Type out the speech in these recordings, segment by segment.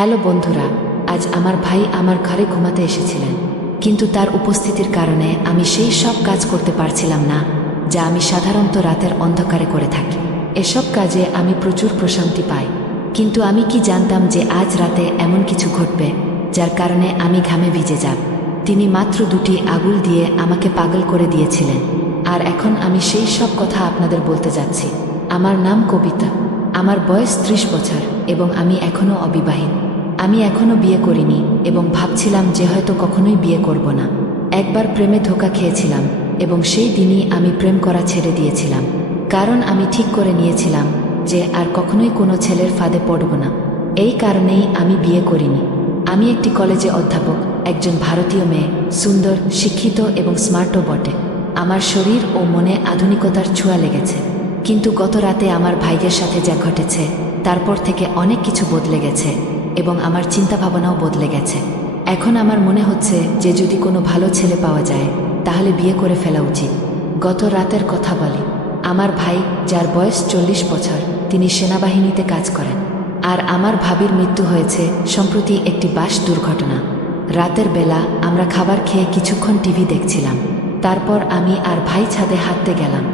Hello বন্ধুরা, আজ আমার ভাই আমার ঘরে ঘুমাতে এসেছিলেন, কিন্তু তার উপস্থিতির কারণে আমি সেই সব কাজ করতে পারছিলাম না যা আমি সাধারণত রাতের অন্ধকারে করে থাকি। এসব কাজে আমি প্রচুর প্রশান্তি পাই, কিন্তু আমি কি জানতাম যে আজ রাতে এমন কিছু ঘটবে যার কারণে আমি ঘামে ভিজে যাব। তিনি মাত্র দুটি আঙুল দিয়ে আমাকে পাগল করে দিয়েছিলেন, আর এখন আমি সেই সব কথা আপনাদের বলতে যাচ্ছি। আমার নাম কবিতা, আমার বয়স 30 বছর এবং আমি এখনও অবিবাহিত। আমি এখনও বিয়ে করিনি এবং ভাবছিলাম যে হয়তো কখনোই বিয়ে করব না। একবার প্রেমে ধোঁকা খেয়েছিলাম এবং সেই দিনই আমি প্রেম করা ছেড়ে দিয়েছিলাম, কারণ আমি ঠিক করে নিয়েছিলাম যে আর কখনোই কোনো ছেলের ফাঁদে পড়ব না। এই কারণেই আমি বিয়ে করিনি। আমি একটি কলেজে অধ্যাপক, একজন ভারতীয় মেয়ে, সুন্দর, শিক্ষিত এবং স্মার্টও বটে। আমার শরীর ও মনে আধুনিকতার ছোঁয়া লেগেছে, কিন্তু গত রাতে আমার ভাইয়ের সাথে যা ঘটেছে তারপর থেকে অনেক কিছু বদলে গেছে এবং আমার চিন্তাভাবনাও বদলে গেছে। এখন আমার মনে হচ্ছে যে যদি কোনো ভালো ছেলে পাওয়া যায় তাহলে বিয়ে করে ফেলা উচিত। গত রাতের কথা বলি। আমার ভাই, যার বয়স 40 বছর, তিনি সেনাবাহিনীতে কাজ করেন, আর আমার ভাবির মৃত্যু হয়েছে সম্প্রতি একটি বাস দুর্ঘটনা। রাতের বেলা আমরা খাবার খেয়ে কিছুক্ষণ টিভি দেখছিলাম। তারপর আমি আর ভাই ছাদে হাঁটতে গেলাম।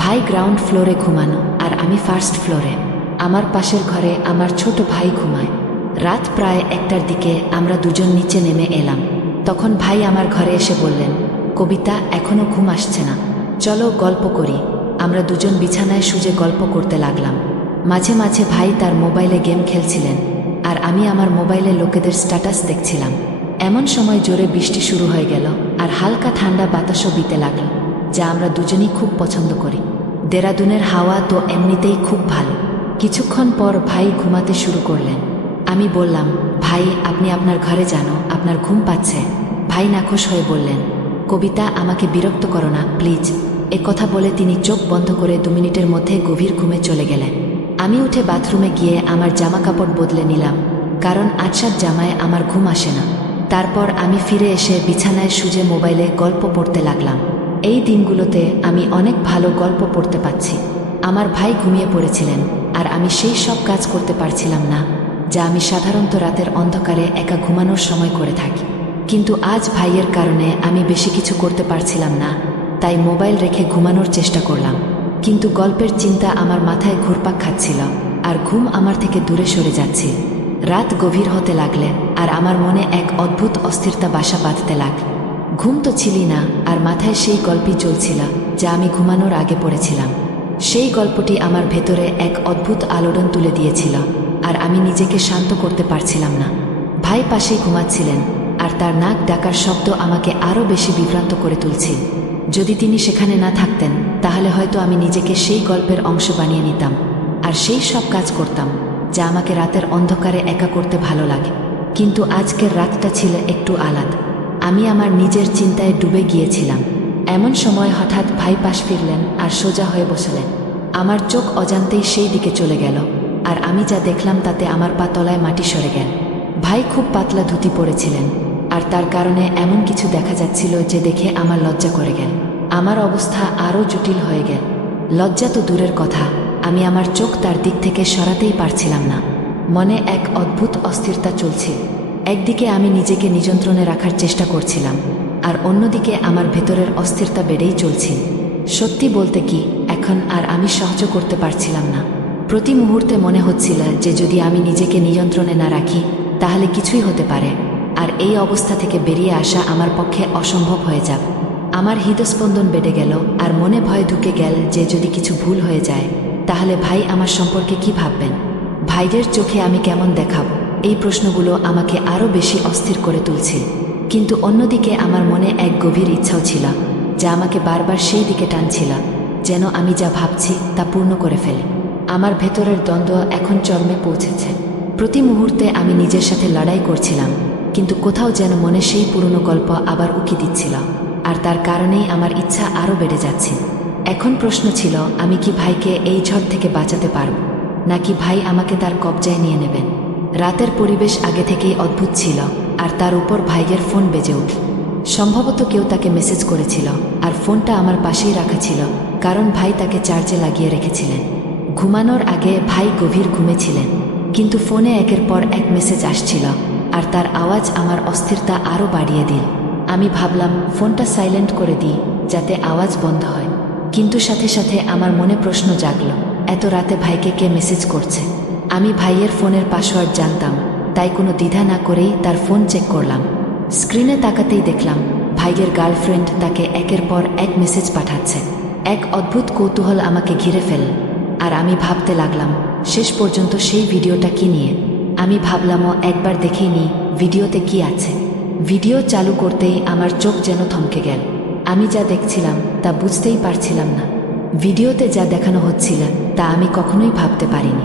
ভাই গ্রাউন্ড ফ্লোরে ঘুমানো আর আমি ফার্স্ট ফ্লোরে। আমার পাশের ঘরে আমার ছোট ভাই ঘুমায়। রাত প্রায় 1টার দিকে আমরা দুজন নিচে নেমে এলাম। তখন ভাই আমার ঘরে এসে বললেন, কবিতা, এখনো ঘুম আসছে না, চলো গল্প করি। আমরা দুজন বিছানায় শুয়ে গল্প করতে লাগলাম। মাঝে মাঝে ভাই তার মোবাইলে গেম খেলছিলেন আর আমি আমার মোবাইলে লোকেদের স্ট্যাটাস দেখছিলাম। এমন সময় জোরে বৃষ্টি শুরু হয়ে গেল আর হালকা ঠান্ডা বাতাসও বিতে লাগলো, যা আমরা দুজনই খুব পছন্দ করি। দেরাদুনের হাওয়া তো এমনিতেই খুব ভালো। কিছুক্ষণ পর ভাই ঘুমাতে শুরু করলেন। আমি বললাম, ভাই, আপনি আপনার ঘরে যান, আপনার ঘুম পাচ্ছে। ভাই নাখোশ হয়ে বললেন, কবিতা, আমাকে বিরক্ত করো না প্লিজ। এ কথা বলে তিনি চোখ বন্ধ করে 2 মিনিটের মধ্যে গভীর ঘুমে চলে গেলেন। আমি উঠে বাথরুমে গিয়ে আমার জামা কাপড় বদলে নিলাম, কারণ আটসাত জামায় আমার ঘুম আসে না। তারপর আমি ফিরে এসে বিছানায় শুয়ে মোবাইলে গল্প পড়তে লাগলাম। এই দিনগুলোতে আমি অনেক ভালো গল্প পড়তে পাচ্ছি। আমার ভাই ঘুমিয়ে পড়েছিলেন আর আমি সেই সব কাজ করতে পারছিলাম না যা আমি সাধারণত রাতের অন্ধকারে একা ঘুমানোর সময় করে থাকি। কিন্তু আজ ভাইয়ের কারণে আমি বেশি কিছু করতে পারছিলাম না, তাই মোবাইল রেখে ঘুমানোর চেষ্টা করলাম। কিন্তু গল্পের চিন্তা আমার মাথায় ঘুরপাক খাচ্ছিল আর ঘুম আমার থেকে দূরে সরে যাচ্ছে। রাত গভীর হতে লাগলে আর আমার মনে এক অদ্ভুত অস্থিরতা বাসা বাঁধতে লাগল। ঘুম তো ছিলি না আর মাথায় সেই গল্পই চলছিল যা আমি ঘুমানোর আগে পড়েছিলাম। সেই গল্পটি আমার ভেতরে এক অদ্ভুত আলোড়ন তুলে দিয়েছিল আর আমি নিজেকে শান্ত করতে পারছিলাম না। ভাই পাশেই ঘুমাচ্ছিলেন আর তার নাক ডাকার শব্দ আমাকে আরও বেশি বিভ্রান্ত করে তুলছিল। যদি তিনি সেখানে না থাকতেন তাহলে হয়তো আমি নিজেকে সেই গল্পের অংশ বানিয়ে নিতাম আর সেই সব কাজ করতাম যা আমাকে রাতের অন্ধকারে একা করতে ভালো লাগে। কিন্তু আজকের রাতটা ছিল একটু আলাদা। আমি আমার নিজের চিন্তায় ডুবে গিয়েছিলাম। এমন সময় হঠাৎ ভাই পাশ ফিরলেন আর সোজা হয়ে বসলেন। আমার চোখ অজান্তেই সেই দিকে চলে গেল আর আমি যা দেখলাম তাতে আমার পা তলায় মাটি সরে গেল। ভাই খুব পাতলা ধুতি পরেছিলেন আর তার কারণে এমন কিছু দেখা যাচ্ছিল যে দেখে আমার লজ্জা করে গেল। আমার অবস্থা আরও জটিল হয়ে গেল। লজ্জা তো দূরের কথা, আমি আমার চোখ তার দিক থেকে সরাতেই পারছিলাম না। মনে এক অদ্ভুত অস্থিরতা চলছিল। একদিকে আমি নিজেকে নিয়ন্ত্রণে রাখার চেষ্টা করছিলাম আর অন্যদিকে আমার ভেতরের অস্থিরতা বেড়েই চলছিল। সত্যি বলতে কি, এখন আর আমি সহ্য করতে পারছিলাম না। প্রতি মুহূর্তে মনে হচ্ছিল যে যদি আমি নিজেকে নিয়ন্ত্রণে না রাখি তাহলে কিছুই হতে পারে, আর এই অবস্থা থেকে বেরিয়ে আসা আমার পক্ষে অসম্ভব হয়ে যাবে। আমার হৃদস্পন্দন বেড়ে গেল আর মনে ভয় ঢুকে গেল যে যদি কিছু ভুল হয়ে যায় তাহলে ভাই আমার সম্পর্কে কি ভাববেন, ভাইদের চোখে আমি কেমন দেখাব। এই প্রশ্নগুলো আমাকে আরও বেশি অস্থির করে তুলছিল। কিন্তু অন্যদিকে আমার মনে এক গভীর ইচ্ছাও ছিল যা আমাকে বারবার সেই দিকে টানছিল, যেন আমি যা ভাবছি তা পূর্ণ করে ফেলি। আমার ভেতরের দ্বন্দ্ব এখন চরমে পৌঁছেছে। প্রতি মুহূর্তে আমি নিজের সাথে লড়াই করছিলাম, কিন্তু কোথাও যেন মনে সেই পুরনো গল্প আবার উকি দিচ্ছিল, আর তার কারণেই আমার ইচ্ছা আরও বেড়ে যাচ্ছে। এখন প্রশ্ন ছিল, আমি কি ভাইকে এই ঝড় থেকে বাঁচাতে পারব, নাকি ভাই আমাকে তার কবজায় নিয়ে নেবেন। রাতের পরিবেশ আগে থেকেই অদ্ভুত ছিল আর তার উপর ভাইয়ের ফোন বেজে উঠল। সম্ভবত কেউ তাকে মেসেজ করেছিল আর ফোনটা আমার পাশেই রাখা ছিল, কারণ ভাই তাকে চার্জে লাগিয়ে রেখেছিলেন। ঘুমানোর আগে ভাই গভীর ঘুমেছিলেন, কিন্তু ফোনে একের পর এক মেসেজ আসছিল, আর তার আওয়াজ আমার অস্থিরতা আরও বাড়িয়ে দিল। আমি ভাবলাম ফোনটা সাইলেন্ট করে দিই, যাতে আওয়াজ বন্ধ হয়। কিন্তু সাথে সাথে আমার মনে প্রশ্ন জাগল, এত রাতে ভাইকে কে মেসেজ করছে? আমি ভাইয়ের ফোনের পাসওয়ার্ড জানতাম, তাই কোনো দ্বিধা না করেই তার ফোন চেক করলাম। স্ক্রিনে তাকাতেই দেখলাম ভাইয়ের গার্লফ্রেন্ড তাকে একের পর এক মেসেজ পাঠাচ্ছে। এক অদ্ভুত কৌতূহল আমাকে ঘিরে ফেলল, আর আমি ভাবতে লাগলাম শেষ পর্যন্ত সেই ভিডিওটা কি নিয়ে। আমি ভাবলামও একবার দেখেই নিই ভিডিওতে কি আছে। ভিডিও চালু করতেই আমার চোখ যেন থমকে গেল। আমি যা দেখছিলাম তা বুঝতেই পারছিলাম না। ভিডিওতে যা দেখানো হচ্ছিল তা আমি কখনোই ভাবতে পারিনি।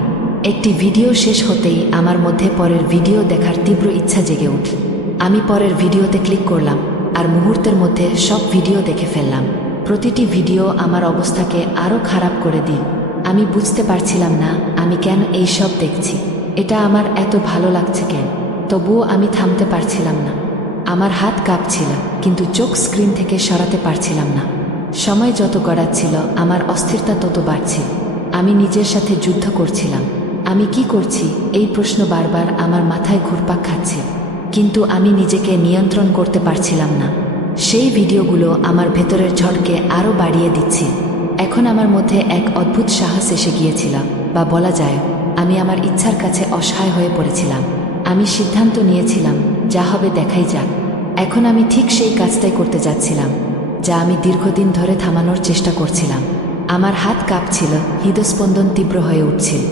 একটি ভিডিও শেষ হতেই আমার মধ্যে পরের ভিডিও দেখার তীব্র ইচ্ছা জেগে উঠল। আমি পরের ভিডিওতে ক্লিক করলাম, আর মুহূর্তের মধ্যে সব ভিডিও দেখে ফেললাম। প্রতিটি ভিডিও আমার অবস্থাকে আরও খারাপ করে দিল। আমি বুঝতে পারছিলাম না আমি কেন এই সব দেখছি, এটা আমার এত ভালো লাগছে কেন। তবুও আমি থামতে পারছিলাম না। আমার হাত কাঁপছিল, কিন্তু চোখ স্ক্রিন থেকে সরাতে পারছিলাম না। সময় যত গড়াচ্ছিল আমার অস্থিরতা তত বাড়ছিল। আমি নিজের সাথে যুদ্ধ করছিলাম। আমি কি করছি এই প্রশ্ন বারবার আমার মাথায় ঘুরপাক খাচ্ছে, কিন্তু আমি নিজেকে নিয়ন্ত্রণ করতে পারছিলাম না। সেই ভিডিওগুলো আমার ভেতরের ঝড়কে আরও বাড়িয়ে দিচ্ছে। এখন আমার মধ্যে এক অদ্ভুত সাহস এসে গিয়েছিল, বা বলা যায় আমি আমার ইচ্ছার কাছে অসহায় হয়ে পড়েছিলাম। আমি সিদ্ধান্ত নিয়েছিলাম যা হবে দেখাই যাক। এখন আমি ঠিক সেই কাজটাই করতে যাচ্ছিলাম, যা আমি দীর্ঘদিন ধরে থামানোর চেষ্টা করছিলাম। আমার হাত কাঁপছিল, হৃদস্পন্দন তীব্র হয়ে উঠছিল।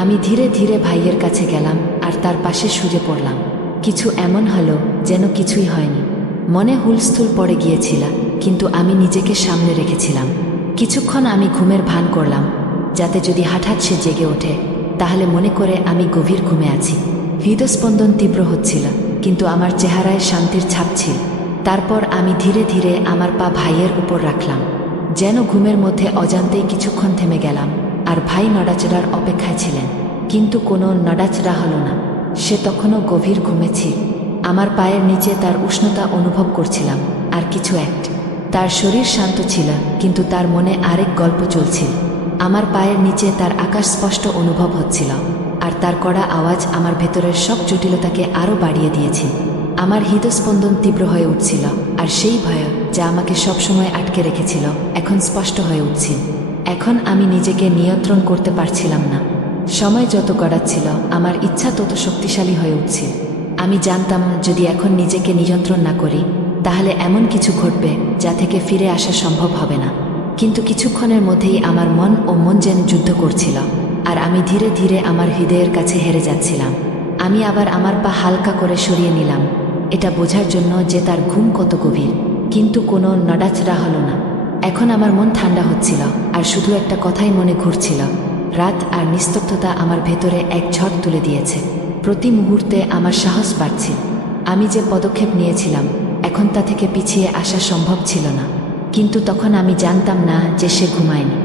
আমি ধীরে ধীরে ভাইয়ের কাছে গেলাম আর তার পাশে শুয়ে পড়লাম। কিছু এমন হলো যেন কিছুই হয়নি। মনে হুলস্থুল পড়ে গিয়েছিল, কিন্তু আমি নিজেকে সামনে রেখেছিলাম। কিছুক্ষণ আমি ঘুমের ভান করলাম, যাতে যদি হঠাৎ সে জেগে ওঠে তাহলে মনে করে আমি গভীর ঘুমে আছি। হৃদস্পন্দন তীব্র হচ্ছিল, কিন্তু আমার চেহারায় শান্তির ছাপ ছিল। তারপর আমি ধীরে ধীরে আমার পা ভাইয়ের উপর রাখলাম, যেন ঘুমের মধ্যে অজান্তেই কিছুক্ষণ থেমে গেলাম। আর ভাই নড়াচড়ার অপেক্ষায় ছিলেন, কিন্তু কোনো নড়াচড়া হলো না। সে তখনও গভীর ঘুমেছিল। আমার পায়ের নিচে তার উষ্ণতা অনুভব করছিলাম, আর কিছু একটা। তার শরীর শান্ত ছিল, কিন্তু তার মনে আরেক গল্প চলছিল। আমার পায়ের নিচে তার আকাশ স্পষ্ট অনুভব হচ্ছিল, আর তার কড়া আওয়াজ আমার ভেতরের সব জটিলতাকে আরও বাড়িয়ে দিয়েছে। আমার হৃদস্পন্দন তীব্র হয়ে উঠছিল, আর সেই ভয় যা আমাকে সবসময় আটকে রেখেছিল এখন স্পষ্ট হয়ে উঠছিল। এখন আমি নিজেকে নিয়ন্ত্রণ করতে পারছিলাম না। সময় যত গড়াচ্ছিল আমার ইচ্ছা তত শক্তিশালী হয়ে উঠছিল। আমি জানতাম যদি এখন নিজেকে নিয়ন্ত্রণ না করি তাহলে এমন কিছু ঘটবে যা থেকে ফিরে আসা সম্ভব হবে না। কিন্তু কিছুক্ষণের মধ্যেই আমার মন যেন যুদ্ধ করছিল, আর আমি ধীরে ধীরে আমার হৃদয়ের কাছে হেরে যাচ্ছিলাম। আমি আবার আমার পা হালকা করে সরিয়ে নিলাম, এটা বোঝার জন্য যে তার ঘুম কত গভীর, কিন্তু কোনো নড়াচড়া হলো না। এখন আমার মন ঠান্ডা হচ্ছিল, আর শুধু একটা কথাই মনে ঘুরছিল। রাত আর নিস্তব্ধতা আমার ভেতরে এক ঝড় তুলে দিয়েছে। প্রতি মুহূর্তে আমার সাহস বাড়ছে। আমি যে পদক্ষেপ নিয়েছিলাম এখন তা থেকে পিছিয়ে আসা সম্ভব ছিল না। কিন্তু তখন আমি জানতাম না যে সে ঘুমায়নি।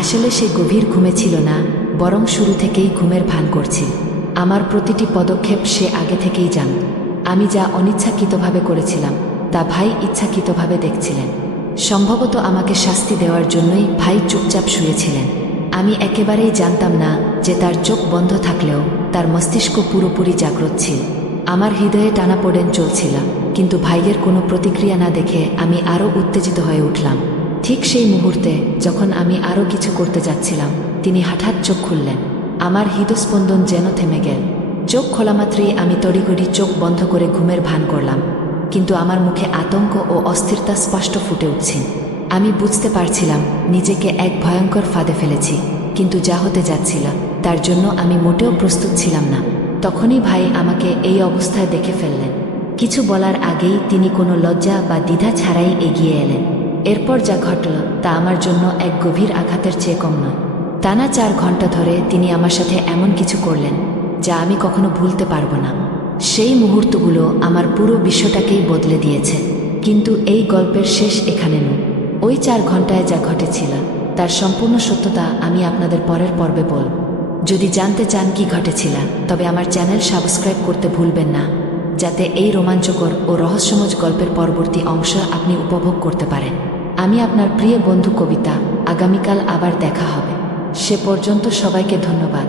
আসলে সে গভীর ঘুমে ছিল না, বরং শুরু থেকেই ঘুমের ভান করছিল। আমার প্রতিটি পদক্ষেপ সে আগে থেকেই জানত। আমি যা অনিচ্ছাকৃতভাবে করেছিলাম তা ভাই ইচ্ছাকৃতভাবে দেখছিলেন। সম্ভবত আমাকে শাস্তি দেওয়ার জন্যই ভাই চুপচাপ শুয়েছিলেন। আমি একেবারেই জানতাম না যে তার চোখ বন্ধ থাকলেও তার মস্তিষ্ক পুরোপুরি জাগ্রত ছিল। আমার হৃদয়ে টানাপোড়েন চলছিল, কিন্তু ভাইয়ের কোনো প্রতিক্রিয়া না দেখে আমি আরও উত্তেজিত হয়ে উঠলাম। ঠিক সেই মুহূর্তে যখন আমি আরও কিছু করতে যাচ্ছিলাম তিনি হঠাৎ চোখ খুললেন। আমার হৃদস্পন্দন যেন থেমে গেল। চোখ খোলামাত্রই আমি তড়িঘড়ি চোখ বন্ধ করে ঘুমের ভান করলাম, কিন্তু আমার মুখে আতঙ্ক ও অস্থিরতা স্পষ্ট ফুটে উঠছে। আমি বুঝতে পারছিলাম নিজেকে এক ভয়ঙ্কর ফাঁদে ফেলেছি, কিন্তু যা হতে যাচ্ছিল তার জন্য আমি মোটেও প্রস্তুত ছিলাম না। তখনই ভাই আমাকে এই অবস্থায় দেখে ফেললেন। কিছু বলার আগেই তিনি কোনো লজ্জা বা দ্বিধা ছাড়াই এগিয়ে এলেন। এরপর যা ঘটল তা আমার জন্য এক গভীর আঘাতের চেয়ে কম নয়। টানা 4 ঘন্টা ধরে তিনি আমার সাথে এমন কিছু করলেন যা আমি কখনো ভুলতে পারবো না। সেই মুহূর্তগুলো আমার পুরো বিশ্বটাকেই বদলে দিয়েছে। কিন্তু এই গল্পের শেষ এখানে নয়। ওই 4 ঘন্টায় যা ঘটেছিল তার সম্পূর্ণ সত্যতা আমি আপনাদের পরের পর্বে বলব। যদি জানতে চান কি ঘটেছিল তবে আমার চ্যানেল সাবস্ক্রাইব করতে ভুলবেন না, যাতে এই রোমাঞ্চকর ও রহস্যময় গল্পের পরবর্তী অংশ আপনি উপভোগ করতে পারেন। আমি আপনার প্রিয় বন্ধু কবিতা। আগামীকাল আবার দেখা হবে। সে পর্যন্ত সবাইকে ধন্যবাদ।